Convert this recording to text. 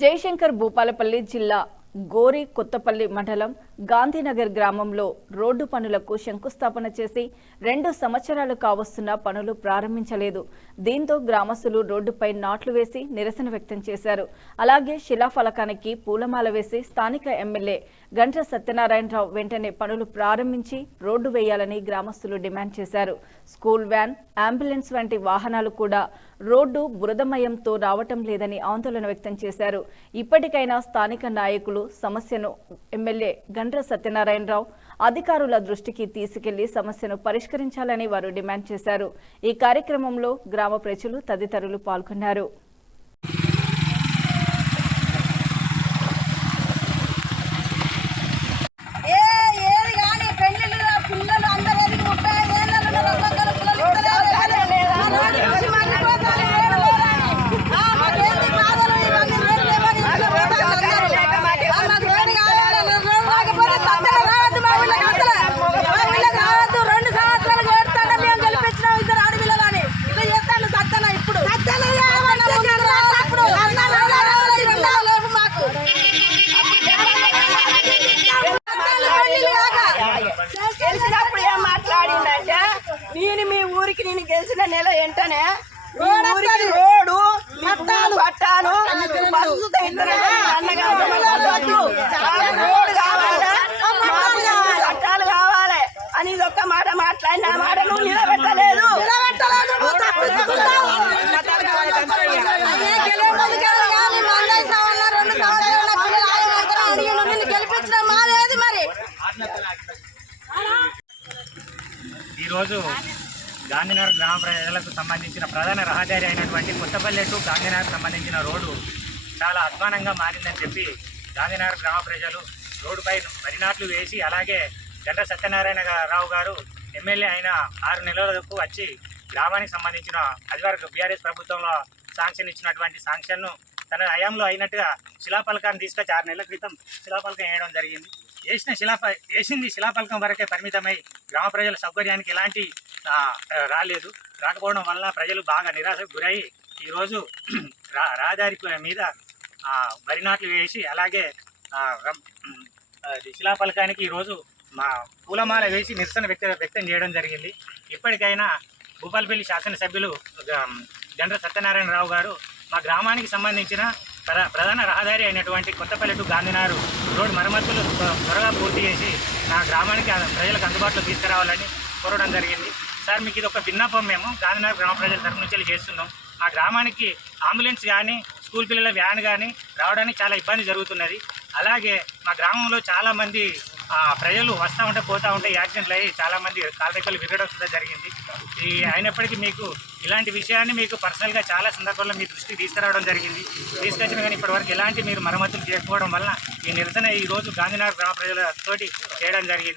జయశంకర్ భూపాలపల్లి జిల్లా గోరి కొత్తపల్లి మండలం గాంధీనగర్ గ్రామంలో రోడ్డు పనులకు శంకుస్థాపన చేసి 2 సంవత్సరాలు కావస్తున్న పనులు ప్రారంభించలేదు. దీంతో గ్రామస్తులు రోడ్డుపై నాట్లు వేసి నిరసన వ్యక్తం చేశారు. అలాగే శిలాఫలకానికి పూలమాల వేసి స్థానిక ఎమ్మెల్యే గంట్ర సత్యనారాయణరావు వెంటనే పనులు ప్రారంభించి రోడ్డు వేయాలని గ్రామస్తులు డిమాండ్ చేశారు. స్కూల్ వ్యాన్, అంబులెన్స్ వంటి వాహనాలు కూడా రోడ్డు బురదమయంతో రావటం లేదని ఆందోళన వ్యక్తం చేశారు. ఇప్పటికైనా స్థానిక నాయకులు సమస్యను ఎమ్మెల్యే గంట్ర సత్యనారాయణరావు అధికారుల దృష్టికి తీసుకెళ్లి సమస్యను పరిష్కరించాలని వారు డిమాండ్ చేశారు. ఈ కార్యక్రమంలో గ్రామ ప్రజలు తదితరులు పాల్గొన్నారు. నేను మీ ఊరికి నేను గెలిచిన నెల వెంటనే రోడ్డు పట్టాను చట్టాలు కావాలి అని ఒక్క మాట మాట్లాడిన మాట నువ్వు నిలబెట్టలేదు. ఈరోజు గాంధీనగర్ గ్రామ ప్రజలకు సంబంధించిన ప్రధాన రహదారి అయినటువంటి కొత్తపల్లి టు గాంధీనగర్ సంబంధించిన రోడ్డు చాలా అధ్వానంగా మారిందని చెప్పి గాంధీనగర్ గ్రామ ప్రజలు రోడ్డుపై వరినాట్లు వేసి, అలాగే గంట్ర సత్యనారాయణ రావు గారు ఎమ్మెల్యే అయిన 6 నెలలకు వచ్చి గ్రామానికి సంబంధించిన అధికారులకు బీఆర్ఎస్ ప్రభుత్వంలో శాంక్షన్ ఇచ్చినటువంటి శాంక్షన్ను తన హయాంలో అయినట్టుగా శిలాఫలకాన్ని తీసుకొచ్చి 6 నెలల క్రితం శిలాఫలకం వేయడం జరిగింది. వేసింది శిలాఫలకం వరకే పరిమితమై గ్రామ ప్రజల సౌకర్యానికి ఎలాంటి రాకపోవడం వల్ల ప్రజలు బాగా నిరాశకు గురై ఈరోజు రహదారి మీద వరి నాట్లు వేసి, అలాగే శిలాఫలకానికి ఈరోజు పూలమాల వేసి నిరసన వ్యక్తం చేయడం జరిగింది. ఇప్పటికైనా భూపాలపల్లి శాసనసభ్యులు గంట్ర సత్యనారాయణరావు గారు మా గ్రామానికి సంబంధించిన ప్రధాన రహదారి అయినటువంటి కొత్తపల్లి టు గాంధీనగర్ రోడ్ మరమ్మతులు త్వరగా పూర్తి చేసి నా గ్రామానికి ప్రజలకు అందుబాటులో తీసుకురావాలని కోరడం జరిగింది. సార్, మీకు ఇది ఒక విన్నపం. మేము గాంధీనగర్ గ్రామ ప్రజల తరఫు నుంచి చేస్తున్నాం. మా గ్రామానికి అంబులెన్స్ కానీ స్కూల్ పిల్లల వ్యాన్ కానీ రావడానికి చాలా ఇబ్బంది జరుగుతున్నది. అలాగే మా గ్రామంలో చాలామంది ప్రజలు వస్తూ ఉంటే పోతూ ఉంటే యాక్సిడెంట్లు అయ్యి చాలామంది కాళ్ళరెక్కలు విరగడం కూడా జరిగింది. అయినప్పటికీ మీకు ఇలాంటి విషయాన్ని మీకు పర్సనల్గా చాలా సందర్భాల్లో మీ దృష్టికి తీసుకురావడం జరిగింది. తీసుకొచ్చిన కానీ ఇప్పటివరకు ఎలాంటి మీరు మరమ్మతులు చేసుకోవడం వల్ల ఈ నిరసన ఈరోజు గాంధీనగర్ గ్రామ ప్రజలతోటి చేయడం జరిగింది.